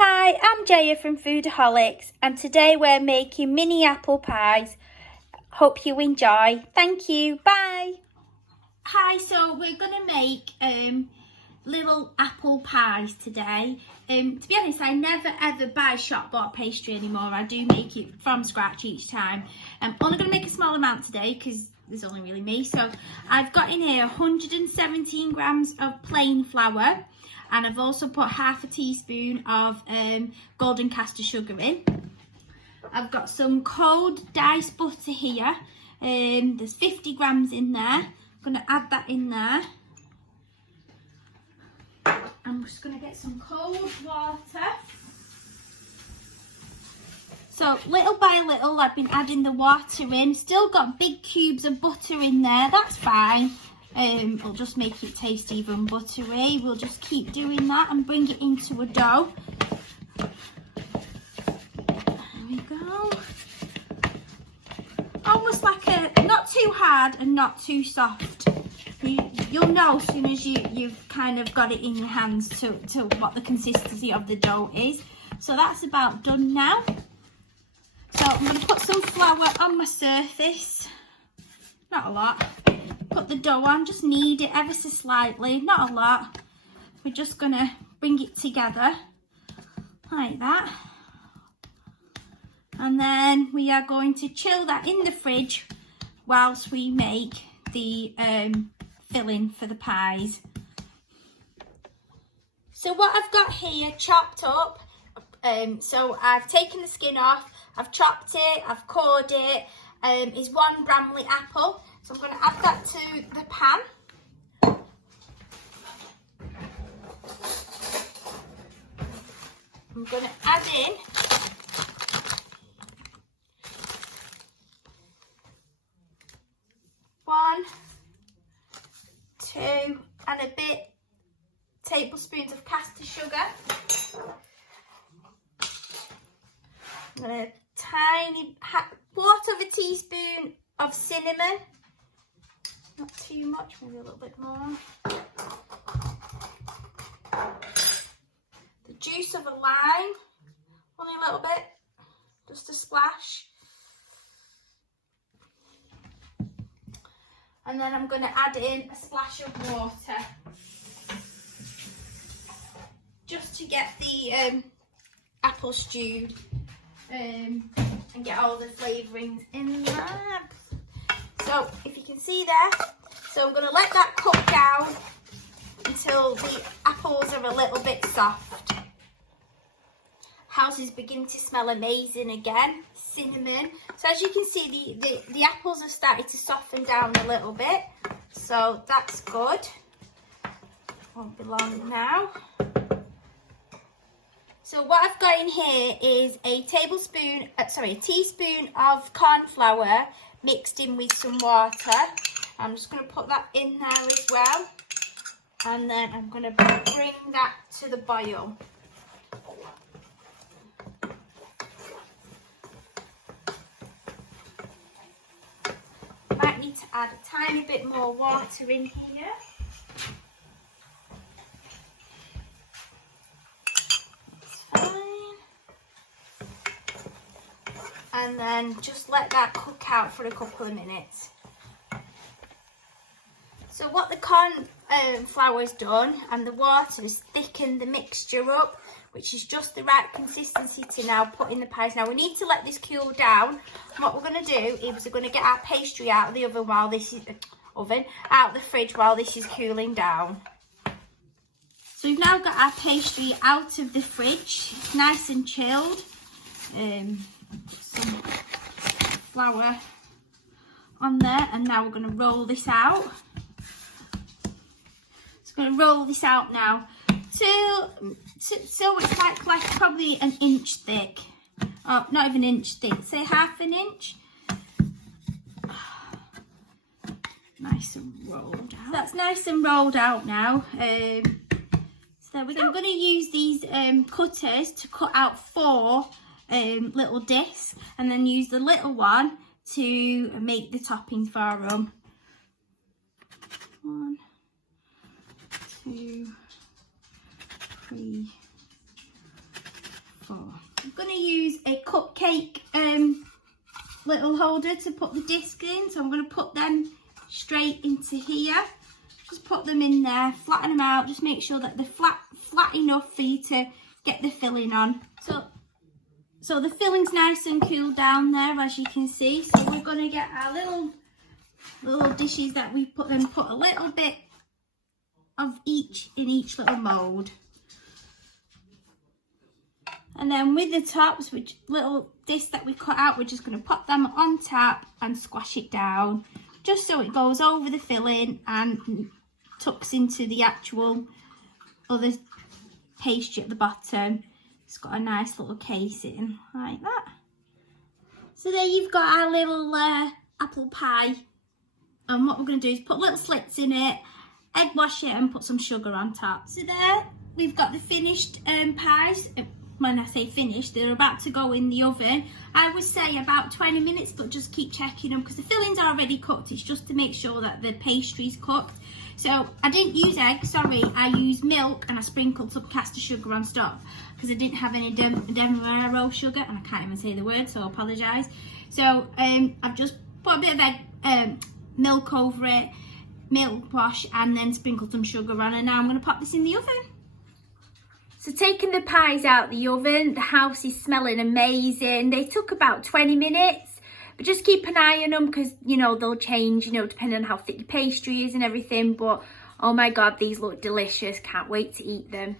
Hi, I'm Jaya from Foodaholics and today we're making mini apple pies. Hope you enjoy. Thank you. Bye. Hi, so we're going to make little apple pies today. To be honest, I never ever buy shop bought pastry anymore. I do make it from scratch each time. I'm only going to make a small amount today because there's only really me. So I've got in here 117 grams of plain flour. And I've also put half a teaspoon of golden caster sugar in. I've got some cold diced butter here. There's 50 grams in there. I'm going to add that in there. I'm just going to get some cold water. So little by little I've been adding the water in. Still got big cubes of butter in there, that's fine. It'll just make it taste even buttery. We'll just keep doing that and bring it into a dough. There we go. Almost like not too hard and not too soft. You'll know as soon as you've kind of got it in your hands to what the consistency of the dough is. So that's about done now. So I'm going to put some flour on my surface. Not a lot. Put the dough on, just knead it ever so slightly, not a lot. We're just going to bring it together like that. And then we are going to chill that in the fridge whilst we make the filling for the pies. So what I've got here chopped up, so I've taken the skin off, I've chopped it, I've cored it, is one Bramley apple. So I'm going to add that to the pan. I'm going to add in one, two and a bit tablespoons of caster sugar. I'm going to tiny quarter of a teaspoon of cinnamon. Not too much, maybe a little bit more. The juice of a lime, only a little bit, just a splash. And then I'm going to add in a splash of water. Just to get the apple stewed and get all the flavourings in there. So if you can see there, so I'm going to let that cook down until the apples are a little bit soft. House is beginning to smell amazing again. Cinnamon. So as you can see, the apples have started to soften down a little bit. So that's good. Won't be long now. So what I've got in here is a teaspoon of corn flour mixed in with some water. I'm just going to put that in there as well. And then I'm going to bring that to the boil. Might need to add a tiny bit more water in here. And then just let that cook out for a couple of minutes. So what the corn flour's done and the water has thickened the mixture up, which is just the right consistency to now put in the pies. Now we need to let this cool down. And what we're going to do is we're going to get our pastry out of the oven while this is out of the fridge while this is cooling down. So we've now got our pastry out of the fridge. It's nice and chilled. Some flour on there, and now we're going to roll this out. So I'm going to roll this out now so it's like probably an inch thick. Oh, not even an inch thick, say half an inch. Nice and rolled out. That's nice and rolled out now. So I'm going to use these cutters to cut out 4 little discs, and then use the little one to make the toppings for them. 1, 2, 3, to use a cupcake little holder to put the disc in. So I'm going to put them straight into here. Just put them in there, flatten them out. Just make sure that they're flat enough for you to get the filling on. So the filling's nice and cool down there, as you can see. So we're going to get our little dishes that we put a little bit of each in each little mould. And then with the tops, which little discs that we cut out, we're just going to pop them on top and squash it down, just so it goes over the filling and tucks into the actual other pastry at the bottom. It's got a nice little casing like that. So there you've got our little apple pie. And what we're going to do is put little slits in it, egg wash it and put some sugar on top. So there we've got the finished pies. When I say finished, they're about to go in the oven. I would say about 20 minutes, but just keep checking them because the filling's already cooked. It's just to make sure that the pastry's cooked. So I didn't use eggs, sorry. I used milk and I sprinkled some caster sugar on top because I didn't have any demerara sugar, and I can't even say the word, so I apologise. So I've just put a bit of milk over it, milk wash, and then sprinkled some sugar on, and now I'm going to pop this in the oven. So taking the pies out the oven, the house is smelling amazing. They took about 20 minutes, but just keep an eye on them because, you know, they'll change, you know, depending on how thick your pastry is and everything. But, oh my God, these look delicious. Can't wait to eat them.